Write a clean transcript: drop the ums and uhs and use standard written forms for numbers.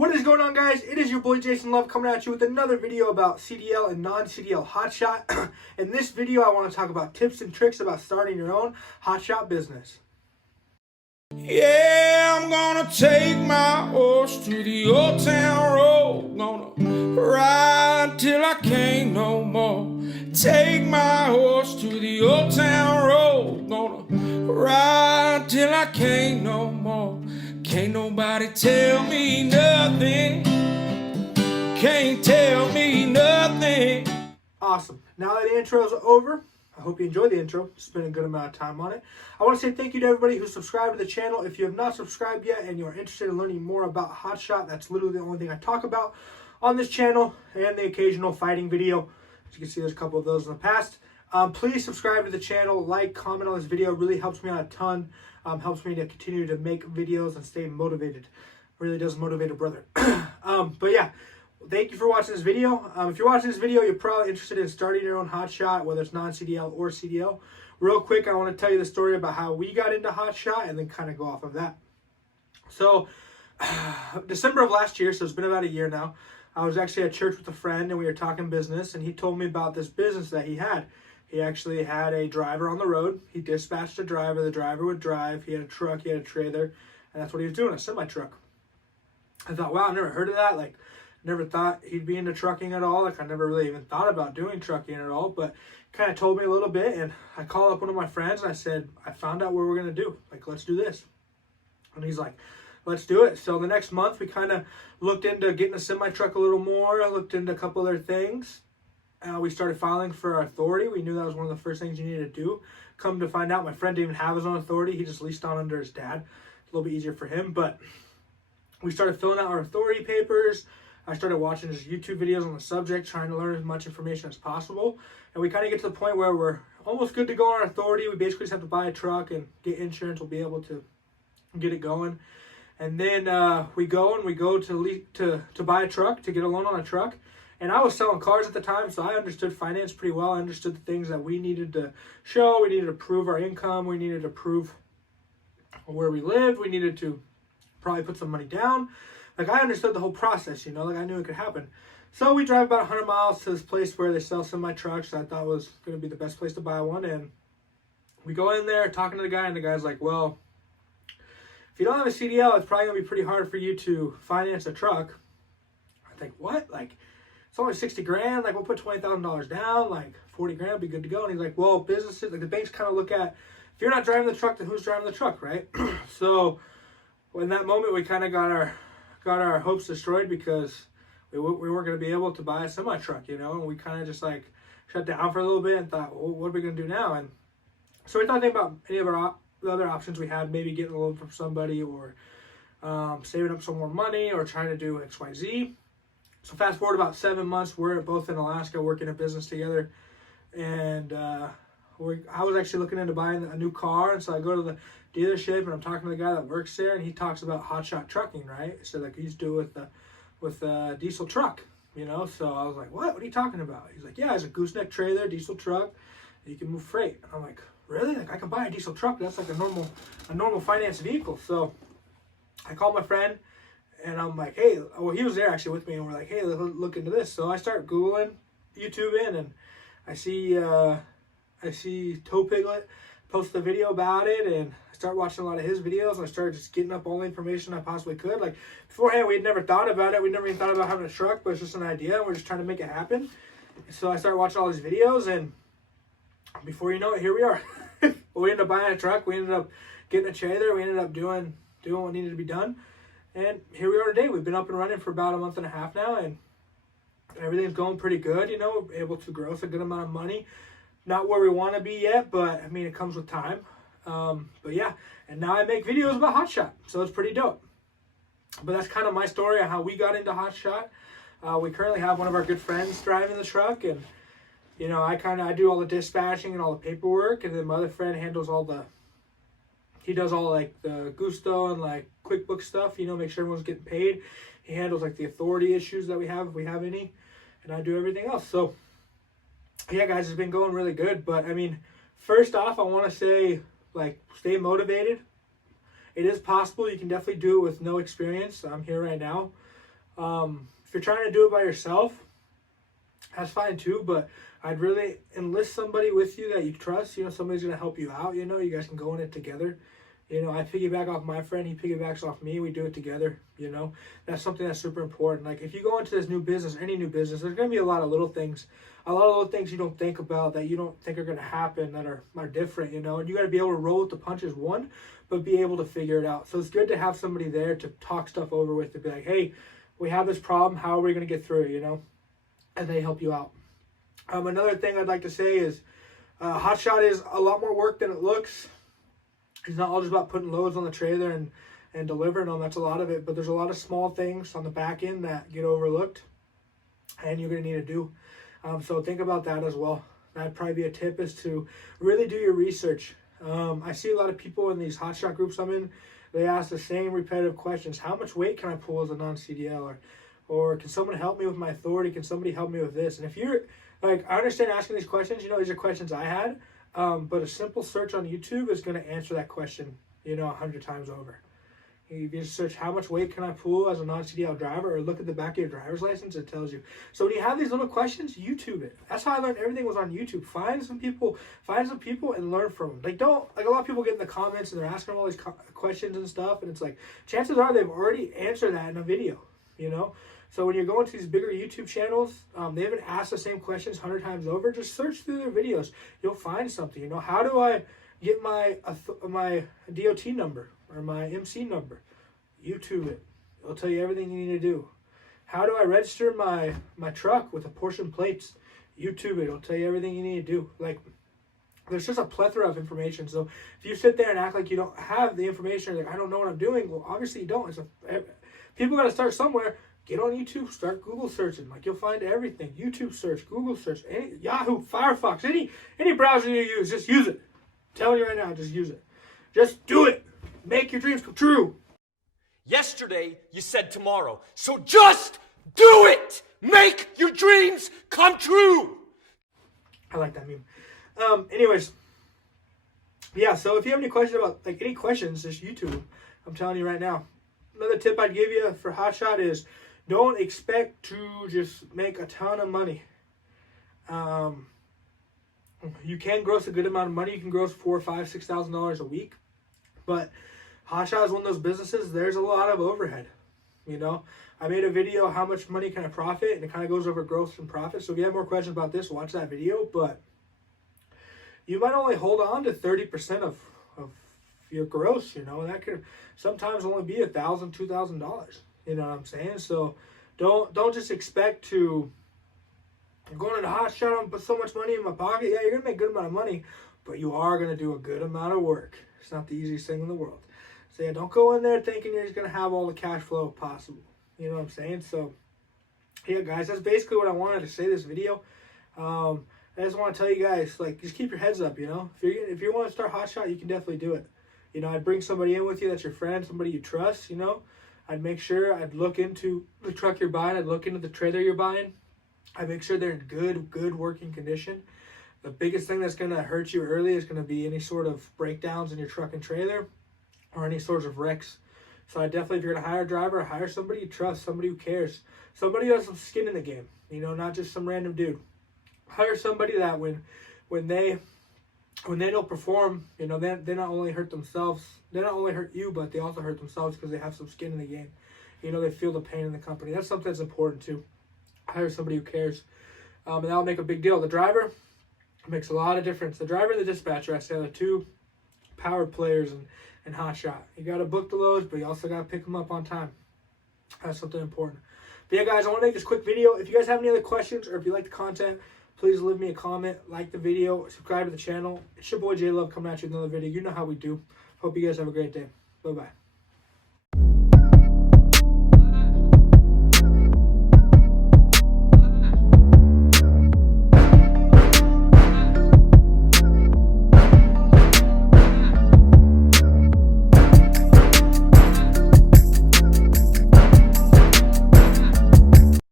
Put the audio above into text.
What is going on, guys? It is your boy Jason Love coming at you with another video about CDL and non-CDL hotshot. In this video, I want to talk about tips and tricks about starting your own hotshot business. Yeah, I'm gonna take my horse to the old town road. Gonna ride till I can't no more. Take my horse to the old town road. Gonna ride till I can't no more. Can't nobody tell me nothing. Can't tell me nothing. Awesome. Now that the intro is over, I hope you enjoyed the intro. Spent a good amount of time on it. I want to say thank you to everybody who subscribed to the channel. If you have not subscribed yet and you're interested in learning more about hotshot, that's literally the only thing I talk about on this channel, and the occasional fighting video. As you can see, there's a couple of those in the past. Please subscribe to the channel, like, comment on this video. It really helps me out a ton. Helps me to continue to make videos and stay motivated. Really does motivate a brother. But yeah, thank you for watching this video. If you're watching this video, you're probably interested in starting your own hotshot, whether it's non-CDL or CDL. Real quick, I want to tell you the story about how we got into hotshot and then kind of go off of that. So, December of last year, so it's been about a year now, I was actually at church with a friend and we were talking business, and he told me about this business that he had. He actually had a driver on the road. He dispatched a driver. The driver would drive. He had a truck. He had a trailer. And that's what he was doing, a semi-truck. I thought, wow, I've never heard of that. Like, never thought he'd be into trucking at all. Like, I never really even thought about doing trucking at all. But kind of told me a little bit. And I called up one of my friends and I said, I found out what we're going to do. Like, let's do this. And he's like, let's do it. So the next month, we kind of looked into getting a semi-truck a little more. Looked into a couple other things. We started filing for our authority. We knew that was one of the first things you needed to do. Come to find out, my friend didn't even have his own authority. He just leased on under his dad. A little bit easier for him. But we started filling out our authority papers. I started watching just YouTube videos on the subject, trying to learn as much information as possible. And we kind of get to the point where we're almost good to go on our authority. We basically just have to buy a truck and get insurance. We'll be able to get it going. And then we go to buy a truck, to get a loan on a truck. And I was selling cars at the time, so I understood finance pretty well. I understood the things that we needed to show. We needed to prove our income. We needed to prove where we lived. We needed to probably put some money down. Like, I understood the whole process, you know, like I knew it could happen. So we drive about 100 miles to this place where they sell semi-trucks. I thought was going to be the best place to buy one. And we go in there talking to the guy, and the guy's like, well, if you don't have a CDL, it's probably going to be pretty hard for you to finance a truck. I think, what? Like, it's only 60 grand. Like, we'll put $20,000 down. Like, 40 grand would be good to go. And he's like, well, businesses, like the banks kind of look at, if you're not driving the truck, then who's driving the truck, right? So in that moment, we kind of got our hopes destroyed because we weren't going to be able to buy a semi-truck, you know? And we kind of just like shut down for a little bit and thought, well, what are we going to do now? And so we thought about any of the other options we had, maybe getting a loan from somebody, or saving up some more money, or trying to do XYZ. So fast forward about 7 months, we're both in Alaska working a business together, and I was actually looking into buying a new car, and so I go to the dealership, and I'm talking to the guy that works there, and he talks about Hotshot Trucking, right? So like, he's doing with a diesel truck, you know? So I was like, what are you talking about? He's like, yeah, it's a gooseneck trailer, diesel truck, you can move freight. And I'm like, really? Like, I can buy a diesel truck? That's like a normal finance vehicle. So I called my friend, and I'm like, hey, well, he was there actually with me, and we're like, hey, let's look into this. So I start Googling, YouTubing, and I see Toe Piglet post a video about it, and I start watching a lot of his videos, and I started just getting up all the information I possibly could. Like, beforehand, we had never thought about it. We never even thought about having a truck, but it's just an idea, and we're just trying to make it happen. So I started watching all these videos, and before you know it, here we are. We ended up buying a truck. We ended up getting a trailer. We ended up doing what needed to be done. And here we are today. We've been up and running for about a month and a half now, and everything's going pretty good. You know, we're able to gross a good amount of money. Not where we want to be yet, but I mean, it comes with time. But yeah, and now I make videos about hotshot, so it's pretty dope. But that's kind of my story on how we got into hotshot. We currently have one of our good friends driving the truck, and you know, I do all the dispatching and all the paperwork, and then my other friend handles he does all like the Gusto and like QuickBooks stuff, you know, make sure everyone's getting paid. He handles like the authority issues that we have, if we have any, and I do everything else. So yeah, guys, it's been going really good. But I mean, first off, I want to say, like, stay motivated. It is possible. You can definitely do it with no experience. I'm here right now. If you're trying to do it by yourself, that's fine too, but I'd really enlist somebody with you that you trust. Somebody's going to help you out. You guys can go in it together. I piggyback off my friend. He piggybacks off me. We do it together. That's something that's super important. Like, if you go into this new business, any new business, there's going to be a lot of little things you don't think about, that you don't think are going to happen, that are different, and you got to be able to roll with the punches, but be able to figure it out. So it's good to have somebody there to talk stuff over with, to be like, hey, we have this problem. How are we going to get through it, and they help you out. Another thing I'd like to say is Hotshot is a lot more work than it looks. It's not all just about putting loads on the trailer and delivering them. That's a lot of it. But there's a lot of small things on the back end that get overlooked and you're going to need to do. So think about that as well. That'd probably be a tip, is to really do your research. I see a lot of people in these hotshot groups I'm in, they ask the same repetitive questions. How much weight can I pull as a non-CDL? Or can someone help me with my authority? Can somebody help me with this? And if you're, like, I understand asking these questions. These are questions I had. But a simple search on YouTube is going to answer that question, 100 times over. You just search, how much weight can I pull as a non-CDL driver, or look at the back of your driver's license, it tells you. So when you have these little questions, YouTube it. That's how I learned everything, was on YouTube. Find some people and learn from them. Like, a lot of people get in the comments and they're asking all these questions and stuff, and it's like, chances are they've already answered that in a video, So when you're going to these bigger YouTube channels, they haven't asked the same questions 100 times over. Just search through their videos. You'll find something. How do I get my DOT number or my MC number? YouTube it. It'll tell you everything you need to do. How do I register my truck with apportioned plates? YouTube it. It'll tell you everything you need to do. Like, there's just a plethora of information. So if you sit there and act like you don't have the information, like, I don't know what I'm doing, well, obviously you don't. People got to start somewhere. Get on YouTube, start Google searching. Like, you'll find everything. YouTube search, Google search, Yahoo, Firefox, any browser you use, just use it. I'm telling you right now, just use it. Just do it. Make your dreams come true. Yesterday, you said tomorrow. So just do it! Make your dreams come true! I like that meme. Anyways, yeah, so if you have any questions about, any questions, just YouTube. I'm telling you right now. Another tip I'd give you for Hotshot is, don't expect to just make a ton of money. You can gross a good amount of money. You can gross $4,000, $5,000, $6,000 a week. But Hotshot is one of those businesses, there's a lot of overhead. I made a video, how much money can I profit? And it kind of goes over growth and profit. So if you have more questions about this, watch that video. But you might only hold on to 30% of your gross, and that could sometimes only be $1,000, $2,000. You know what I'm saying? So don't just expect to, I'm going into Hotshot and put so much money in my pocket. Yeah, you're going to make a good amount of money, but you are going to do a good amount of work. It's not the easiest thing in the world. So yeah, don't go in there thinking you're just going to have all the cash flow possible. You know what I'm saying? So yeah, guys, that's basically what I wanted to say this video. I just want to tell you guys, just keep your heads up, If you want to start Hotshot, you can definitely do it. I'd bring somebody in with you that's your friend, somebody you trust, I'd make sure, I'd look into the truck you're buying, I'd look into the trailer you're buying. I'd make sure they're in good working condition. The biggest thing that's going to hurt you early is going to be any sort of breakdowns in your truck and trailer or any sorts of wrecks. So I definitely, if you're going to hire a driver, hire somebody you trust, somebody who cares, somebody who has some skin in the game, not just some random dude. Hire somebody that when they don't perform, they not only hurt themselves, they not only hurt you, but they also hurt themselves because they have some skin in the game. They feel the pain in the company. That's something that's important too. Hire somebody who cares, and that'll make a big deal. The driver makes a lot of difference. The driver and the dispatcher, I say, are the two power players in Hotshot. You got to book the loads, but you also got to pick them up on time. That's something important. But yeah, guys, I want to make this quick video. If you guys have any other questions or if you like the content, please leave me a comment, like the video, subscribe to the channel. It's your boy J Love coming at you with another video. You know how we do. Hope you guys have a great day. Bye-bye.